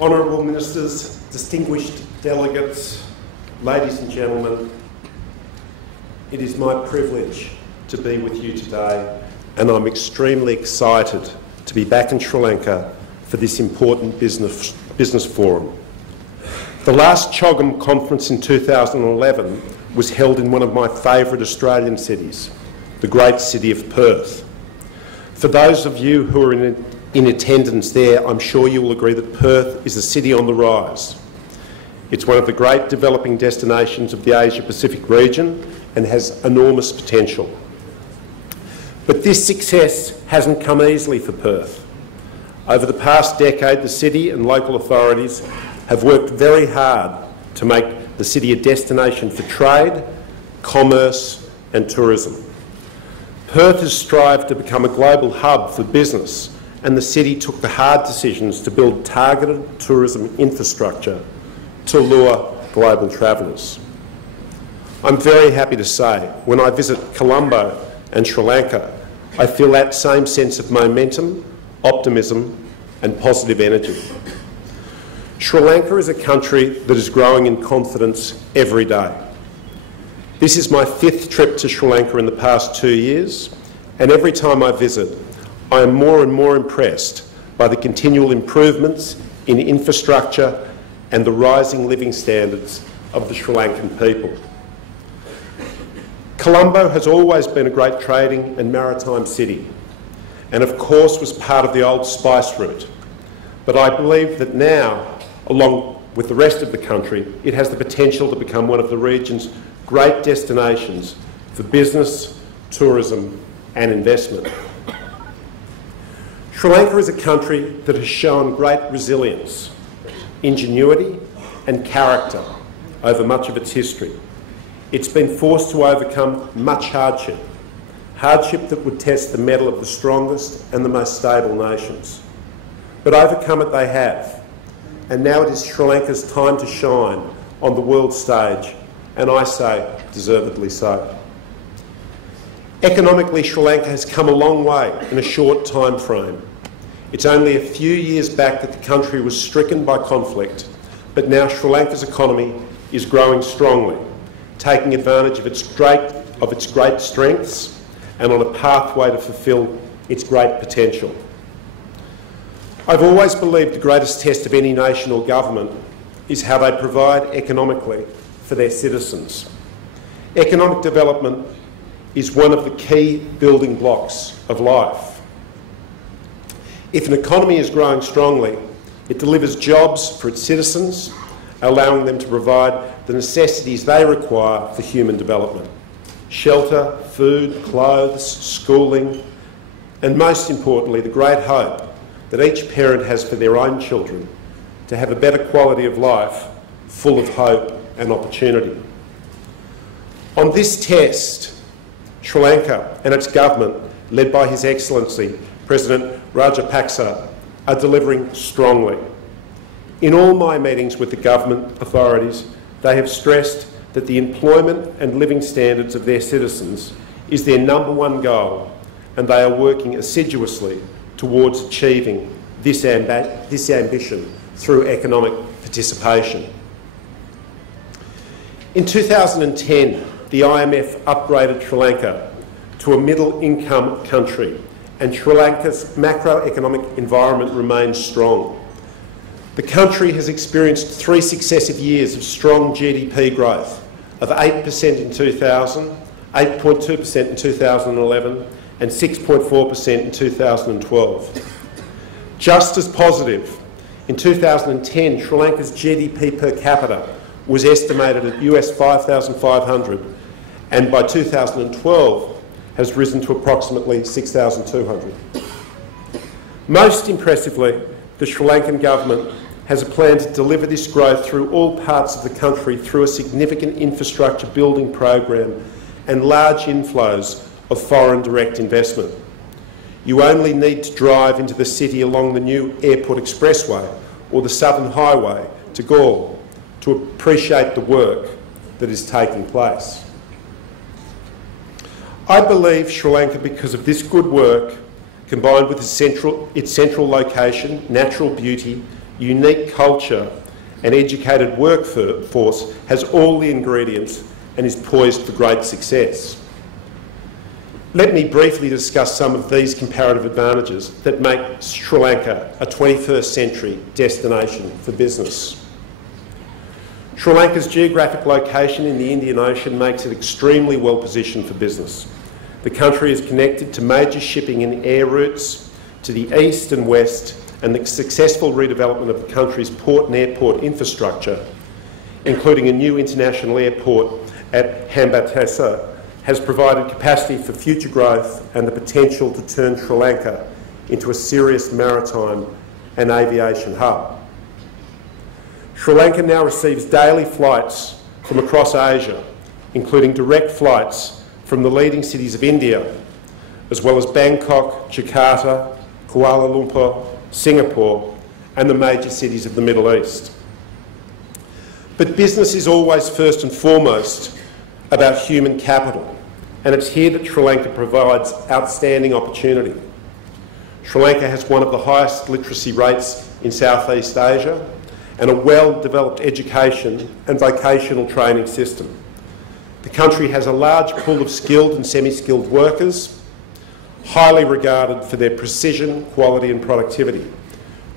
Honourable Ministers, distinguished delegates, ladies and gentlemen, it is my privilege to be with you today, and I'm extremely excited to be back in Sri Lanka for this important business forum. The last CHOGM conference in 2011 was held in one of my favourite Australian cities, the great city of Perth. For those of you who are in attendance there, I'm sure you will agree that Perth is a city on the rise. It's one of the great developing destinations of the Asia-Pacific region and has enormous potential. But this success hasn't come easily for Perth. Over the past decade, the city and local authorities have worked very hard to make the city a destination for trade, commerce and tourism. Perth has strived to become a global hub for business, and the city took the hard decisions to build targeted tourism infrastructure to lure global travellers. I'm very happy to say, when I visit Colombo and Sri Lanka, I feel that same sense of momentum, optimism and positive energy. Sri Lanka is a country that is growing in confidence every day. This is my 5th trip to Sri Lanka in the past 2 years, and every time I visit, I am more and more impressed by the continual improvements in infrastructure and the rising living standards of the Sri Lankan people. Colombo has always been a great trading and maritime city, and of course was part of the old spice route. But I believe that now, along with the rest of the country, it has the potential to become one of the region's great destinations for business, tourism and investment. Sri Lanka is a country that has shown great resilience, ingenuity and character over much of its history. It's been forced to overcome much hardship that would test the mettle of the strongest and the most stable nations. But overcome it they have, and now it is Sri Lanka's time to shine on the world stage, and I say deservedly so. Economically, Sri Lanka has come a long way in a short time frame. It's only a few years back that the country was stricken by conflict, but now Sri Lanka's economy is growing strongly, taking advantage of its great strengths and on a pathway to fulfil its great potential. I've always believed the greatest test of any nation or government is how they provide economically for their citizens. Economic development is one of the key building blocks of life. If an economy is growing strongly, it delivers jobs for its citizens, allowing them to provide the necessities they require for human development: shelter, food, clothes, schooling, and most importantly, the great hope that each parent has for their own children to have a better quality of life, full of hope and opportunity. On this test, Sri Lanka and its government, led by His Excellency President Rajapaksa, are delivering strongly. In all my meetings with the government authorities, they have stressed that the employment and living standards of their citizens is their #1 goal, and they are working assiduously towards achieving this ambition through economic participation. In 2010, the IMF upgraded Sri Lanka to a middle-income country, and Sri Lanka's macroeconomic environment remains strong. The country has experienced 3 successive years of strong GDP growth of 8% in 2000, 8.2% in 2011, and 6.4% in 2012. Just as positive, in 2010, Sri Lanka's GDP per capita was estimated at US $5,500, and by 2012 has risen to approximately 6,200. Most impressively, the Sri Lankan government has a plan to deliver this growth through all parts of the country through a significant infrastructure building program and large inflows of foreign direct investment. You only need to drive into the city along the new Airport Expressway or the Southern Highway to Galle to appreciate the work that is taking place. I believe Sri Lanka, because of this good work, combined with its central location, natural beauty unique culture and educated workforce has all the ingredients and is poised for great success. Let me briefly discuss some of these comparative advantages that make Sri Lanka a 21st century destination for business. Sri Lanka's geographic location in the Indian Ocean makes it extremely well positioned for business. The country is connected to major shipping and air routes to the east and west, and the successful redevelopment of the country's port and airport infrastructure, including a new international airport at Hambantota, has provided capacity for future growth and the potential to turn Sri Lanka into a serious maritime and aviation hub. Sri Lanka now receives daily flights from across Asia, including direct flights from the leading cities of India, as well as Bangkok, Jakarta, Kuala Lumpur, Singapore, and the major cities of the Middle East. But business is always first and foremost about human capital, and it's here that Sri Lanka provides outstanding opportunity. Sri Lanka has one of the highest literacy rates in Southeast Asia and a well-developed education and vocational training system. The country has a large pool of skilled and semi-skilled workers, highly regarded for their precision, quality and productivity.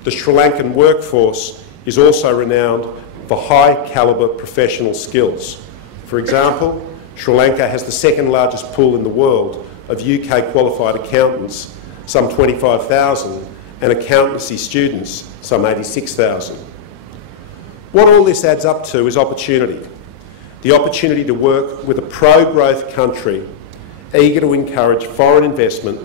The Sri Lankan workforce is also renowned for high-calibre professional skills. For example, Sri Lanka has the second largest pool in the world of UK qualified accountants, some 25,000, and accountancy students, some 86,000. What all this adds up to is opportunity. The opportunity to work with a pro-growth country eager to encourage foreign investment,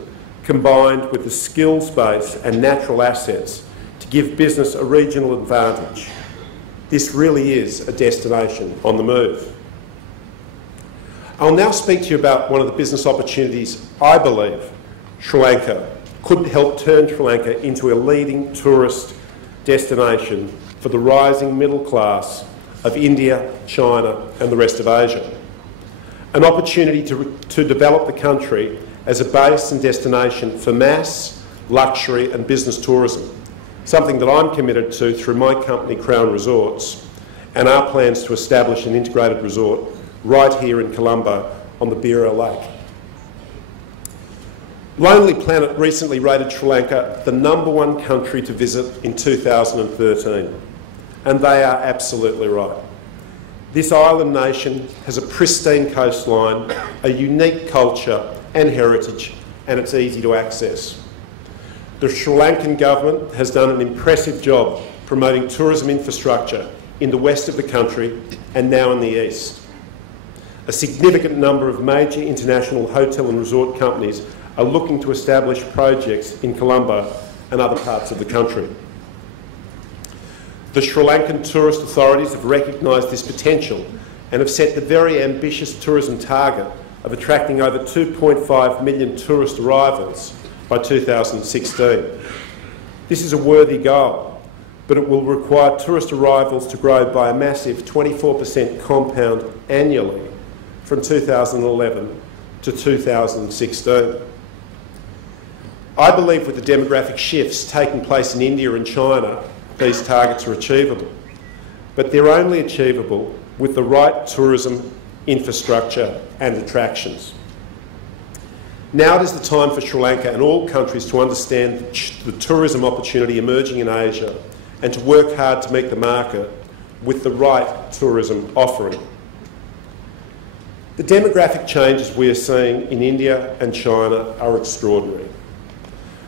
combined with the skills base and natural assets to give business a regional advantage. This really is a destination on the move. I'll now speak to you about one of the business opportunities I believe Sri Lanka could help turn Sri Lanka into a leading tourist destination for the rising middle class of India, China and the rest of Asia. An opportunity to develop the country as a base and destination for mass, luxury and business tourism, something that I'm committed to through my company Crown Resorts and our plans to establish an integrated resort right here in Colombo on the Bira Lake. Lonely Planet recently rated Sri Lanka the #1 country to visit in 2013, and they are absolutely right. This island nation has a pristine coastline, a unique culture and heritage, and it's easy to access. The Sri Lankan government has done an impressive job promoting tourism infrastructure in the west of the country and now in the east. A significant number of major international hotel and resort companies are looking to establish projects in Colombo and other parts of the country. The Sri Lankan tourist authorities have recognised this potential and have set the very ambitious tourism target of attracting over 2.5 million tourist arrivals by 2016. This is a worthy goal, but it will require tourist arrivals to grow by a massive 24% compound annually from 2011 to 2016. I believe with the demographic shifts taking place in India and China, these targets are achievable, but they're only achievable with the right tourism infrastructure and attractions. Now it is the time for Sri Lanka and all countries to understand the tourism opportunity emerging in Asia and to work hard to meet the market with the right tourism offering. The demographic changes we are seeing in India and China are extraordinary.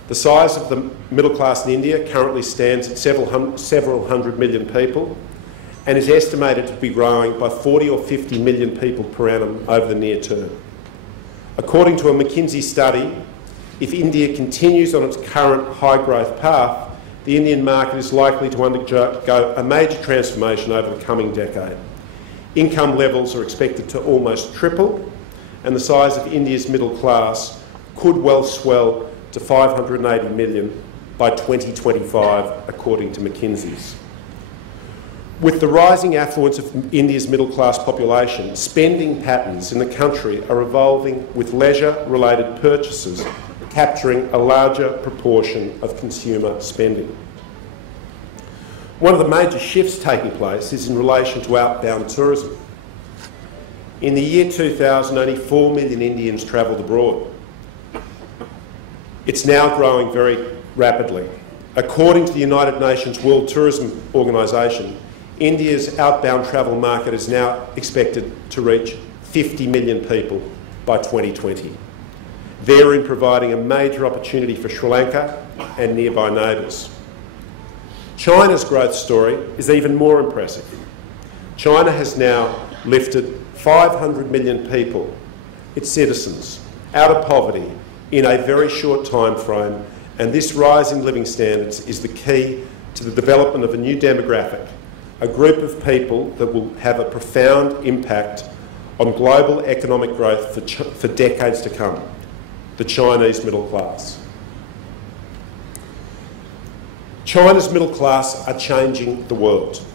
The size of the middle class in India currently stands at several hundred million people and is estimated to be growing by 40 or 50 million people per annum over the near term. According to a McKinsey study, if India continues on its current high growth path, the Indian market is likely to undergo a major transformation over the coming decade. Income levels are expected to almost triple, and the size of India's middle class could well swell to 580 million by 2025, according to McKinsey's. With the rising affluence of India's middle-class population, spending patterns in the country are evolving with leisure-related purchases capturing a larger proportion of consumer spending. One of the major shifts taking place is in relation to outbound tourism. In the year 2000, only 4 million Indians travelled abroad. It's now growing very rapidly. According to the United Nations World Tourism Organisation, India's outbound travel market is now expected to reach 50 million people by 2020, therein providing a major opportunity for Sri Lanka and nearby neighbours. China's growth story is even more impressive. China has now lifted 500 million people, its citizens, out of poverty in a very short time frame, and this rise in living standards is the key to the development of a new demographic, a group of people that will have a profound impact on global economic growth for decades to come, the Chinese middle class. China's middle class are changing the world.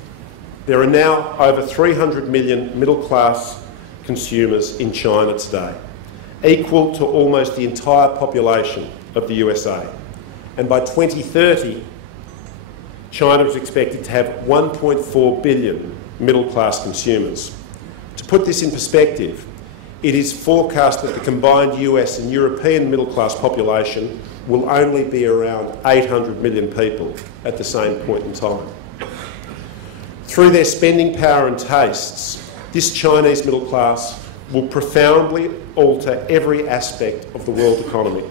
There are now over 300 million middle class consumers in China today, equal to almost the entire population of the USA. And by 2030, China is expected to have 1.4 billion middle class consumers. To put this in perspective, it is forecast that the combined US and European middle class population will only be around 800 million people at the same point in time. Through their spending power and tastes, this Chinese middle class will profoundly alter every aspect of the world economy.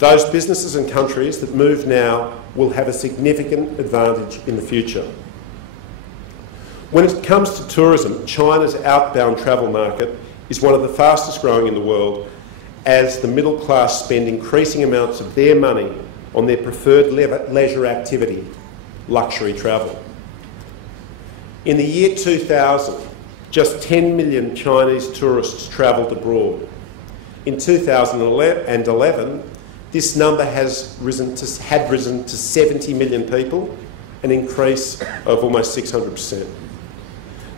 Those businesses and countries that move now will have a significant advantage in the future. When it comes to tourism, China's outbound travel market is one of the fastest growing in the world, as the middle class spend increasing amounts of their money on their preferred leisure activity, luxury travel. In the year 2000, just 10 million Chinese tourists travelled abroad. In 2011, this number had risen to 70 million people, an increase of almost 600%.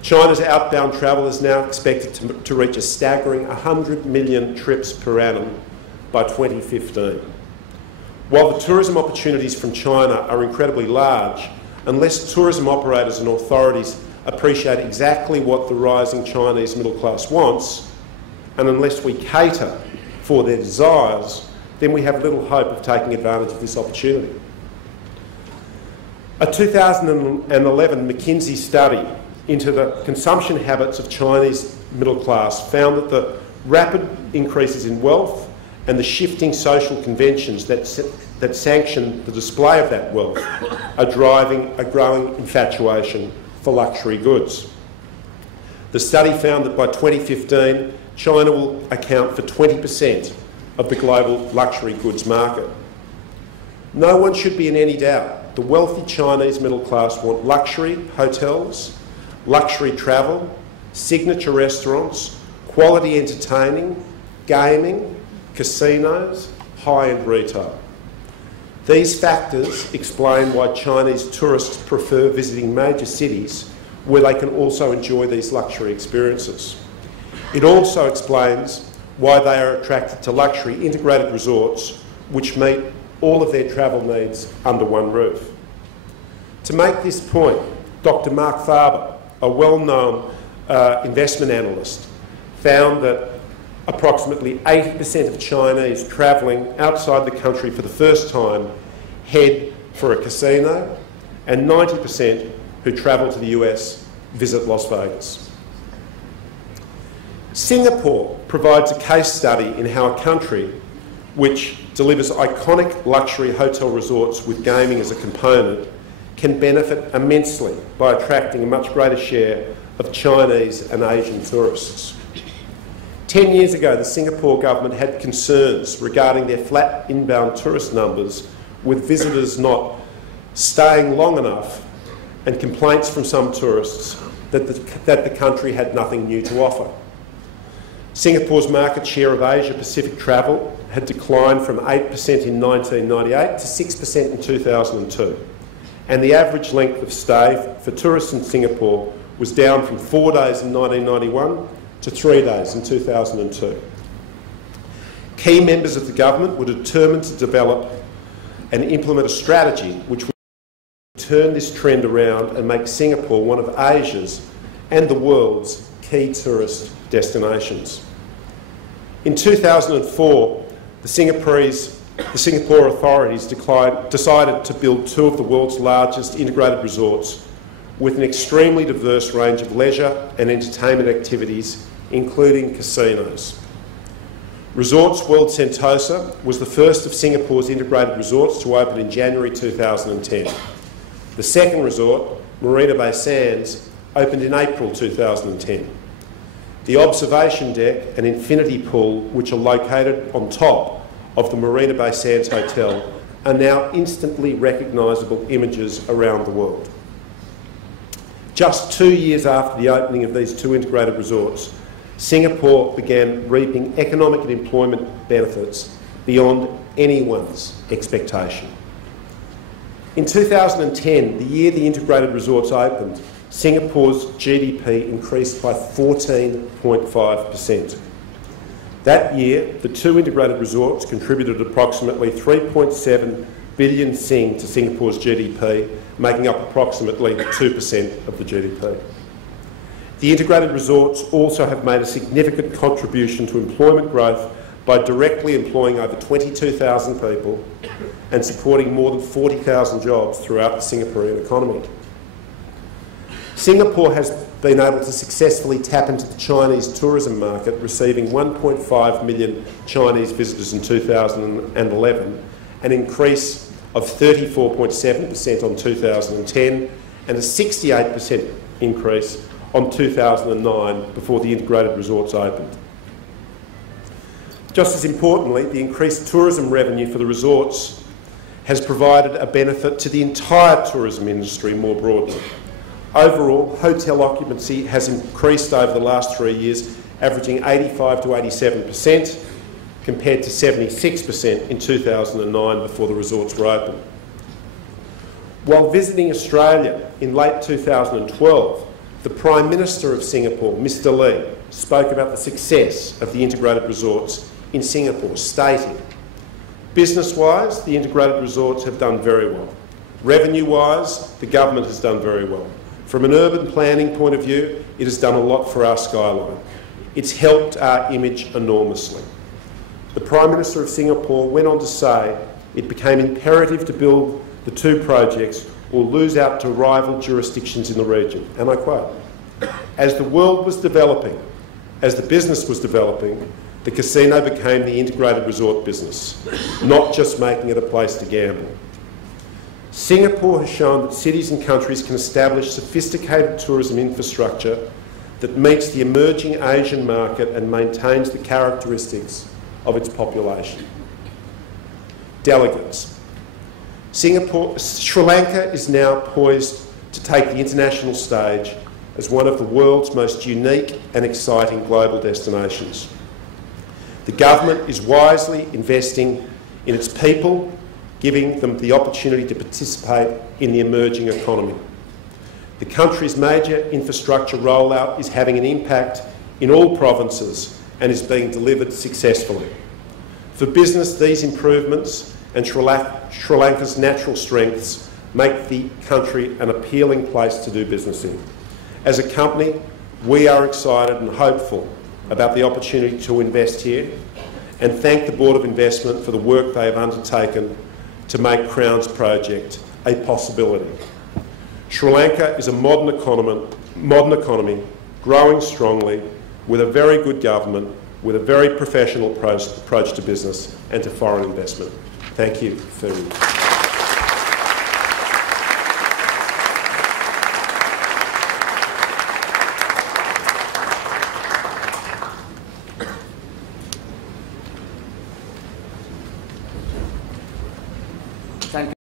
China's outbound travel is now expected to reach a staggering 100 million trips per annum by 2015. While the tourism opportunities from China are incredibly large, unless tourism operators and authorities appreciate exactly what the rising Chinese middle class wants, and unless we cater for their desires, then we have little hope of taking advantage of this opportunity. A 2011 McKinsey study into the consumption habits of Chinese middle class found that the rapid increases in wealth and the shifting social conventions that sanction the display of that wealth are driving a growing infatuation for luxury goods. The study found that by 2015, China will account for 20% of the global luxury goods market. No one should be in any doubt. The wealthy Chinese middle class want luxury hotels, luxury travel, signature restaurants, quality entertaining, gaming, casinos, high-end retail. These factors explain why Chinese tourists prefer visiting major cities where they can also enjoy these luxury experiences. It also explains why they are attracted to luxury integrated resorts which meet all of their travel needs under one roof. To make this point, Dr. Mark Farber, a well-known investment analyst, found that approximately 80% of Chinese travelling outside the country for the first time head for a casino, and 90% who travel to the US visit Las Vegas. Singapore provides a case study in how a country which delivers iconic luxury hotel resorts with gaming as a component can benefit immensely by attracting a much greater share of Chinese and Asian tourists. 10 years ago, the Singapore government had concerns regarding their flat inbound tourist numbers, with visitors not staying long enough, and complaints from some tourists that the country had nothing new to offer. Singapore's market share of Asia-Pacific travel had declined from 8% in 1998 to 6% in 2002. And the average length of stay for tourists in Singapore was down from 4 days in 1991 to 3 days in 2002. Key members of the government were determined to develop and implement a strategy which turn this trend around and make Singapore one of Asia's and the world's key tourist destinations. In 2004, the Singapore authorities decided to build two of the world's largest integrated resorts with an extremely diverse range of leisure and entertainment activities, including casinos. Resorts World Sentosa was the first of Singapore's integrated resorts to open in January 2010. The second resort, Marina Bay Sands, opened in April 2010. The observation deck and infinity pool, which are located on top of the Marina Bay Sands Hotel, are now instantly recognisable images around the world. Just 2 years after the opening of these two integrated resorts, Singapore began reaping economic and employment benefits beyond anyone's expectation. In 2010, the year the integrated resorts opened, Singapore's GDP increased by 14.5%. That year, the two integrated resorts contributed approximately 3.7 billion Sing to Singapore's GDP, making up approximately 2% of the GDP. The integrated resorts also have made a significant contribution to employment growth by directly employing over 22,000 people and supporting more than 40,000 jobs throughout the Singaporean economy. Singapore has been able to successfully tap into the Chinese tourism market, receiving 1.5 million Chinese visitors in 2011, an increase of 34.7% on 2010 and a 68% increase on 2009 before the integrated resorts opened. Just as importantly, the increased tourism revenue for the resorts has provided a benefit to the entire tourism industry more broadly. Overall, hotel occupancy has increased over the last 3 years, averaging 85 to 87%, compared to 76% in 2009 before the resorts were open. While visiting Australia in late 2012, the Prime Minister of Singapore, Mr. Lee, spoke about the success of the integrated resorts in Singapore, stating, "Business-wise, the integrated resorts have done very well. Revenue-wise, the government has done very well. From an urban planning point of view, it has done a lot for our skyline. It's helped our image enormously." The Prime Minister of Singapore went on to say it became imperative to build the two projects or lose out to rival jurisdictions in the region. And I quote, "As the world was developing, as the business was developing, the casino became the integrated resort business, not just making it a place to gamble." Singapore has shown that cities and countries can establish sophisticated tourism infrastructure that meets the emerging Asian market and maintains the characteristics of its population. Delegates. Sri Lanka is now poised to take the international stage as one of the world's most unique and exciting global destinations. The government is wisely investing in its people, giving them the opportunity to participate in the emerging economy. The country's major infrastructure rollout is having an impact in all provinces and is being delivered successfully. For business, these improvements and Sri Lanka's natural strengths make the country an appealing place to do business in. As a company, we are excited and hopeful about the opportunity to invest here and thank the Board of Investment for the work they have undertaken to make Crown's project a possibility. Sri Lanka is a modern economy, growing strongly, with a very good government, with a very professional approach to business and to foreign investment. Thank you for